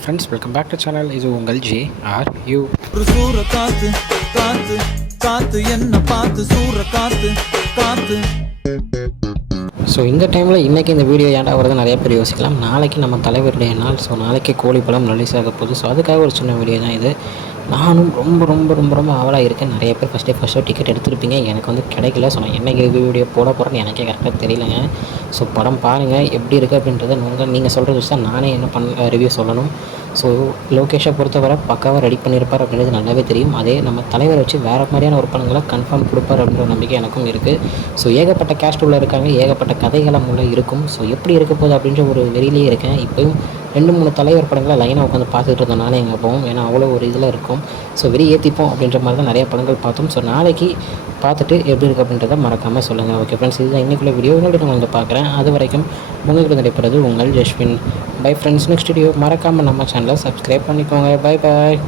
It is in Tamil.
Friends welcome back to channel. இது உங்கள் JRU. ஒரு சூற காத்து காத்து காத்து என்ன பார்த்து சூற காத்து காத்து. ஸோ இந்த டைமில் இன்றைக்கி இந்த வீடியோ ஏன்டா வருது நிறைய பேர் யோசிக்கலாம். நாளைக்கு நம்ம தலைவருடைய நாள். ஸோ நாளைக்கு கோழி படம் ரிலீஸ் ஆக போகுது. ஸோ அதுக்காக ஒரு சின்ன வீடியோ தான் இது. நானும் ரொம்ப ரொம்ப ரொம்ப ரொம்ப ஆவலாக இருக்கேன். நிறைய பேர் ஃபஸ்ட்டு டிக்கெட் எடுத்துருப்பீங்க. எனக்கு வந்து கிடைக்கல. ஸோ நான் என்னைக்கு வீடியோ போட போகிறேன்னு எனக்கே கரெக்டாக தெரியலங்க. ஸோ படம் பாருங்கள் எப்படி இருக்குது அப்படின்றத நீங்கள் சொல்கிறது வச்சு தான் நானே என்ன ரிவ்யூ சொல்லணும். ஸோ லோகேஷை பொறுத்தவரை பக்காவாக ரெடி பண்ணியிருப்பார் அப்படின்றது நல்லாவே தெரியும். அதே நம்ம தலைவரை வச்சு வேறு மாதிரியான ஒரு படங்களை கன்ஃபார்ம் கொடுப்பார் அப்படின்ற நம்பிக்கை எனக்கும் இருக்குது. ஸோ ஏகப்பட்ட கேஸ்ட் உள்ள இருக்காங்க, ஏகப்பட்ட கதைகளம் உள்ள இருக்கும். ஸோ எப்படி இருக்க போகுது அப்படின்ற ஒரு வெறியிலே இருக்கேன். இப்போயும் 2-3 தலைவர் படங்களை லைனாக உட்காந்து பார்த்துட்டு இருந்தோம் நானே எங்கள் போவோம். ஏன்னா அவ்வளோ ஒரு இதில் இருக்கும். ஸோ வெறி ஏற்றிப்போம் அப்படின்ற மாதிரி தான் நிறைய படங்கள் பார்த்தோம். ஸோ நாளைக்கு பார்த்துட்டு எப்படி இருக்குது அப்படின்றத மறக்காமல் சொல்லுங்கள். ஓகே ஃப்ரெண்ட்ஸ், இதுதான் இன்றைக்குள்ள வீடியோ. இன்னொரு நான் வந்து பார்க்குறேன். அது வரைக்கும் உங்களுக்கு நடைபெறது உங்கள் Jaswin. Bye friends. Next video மறக்காமல் நம்ம சேனலை சப்ஸ்கிரைப் பண்ணிக்கோங்க. Bye bye.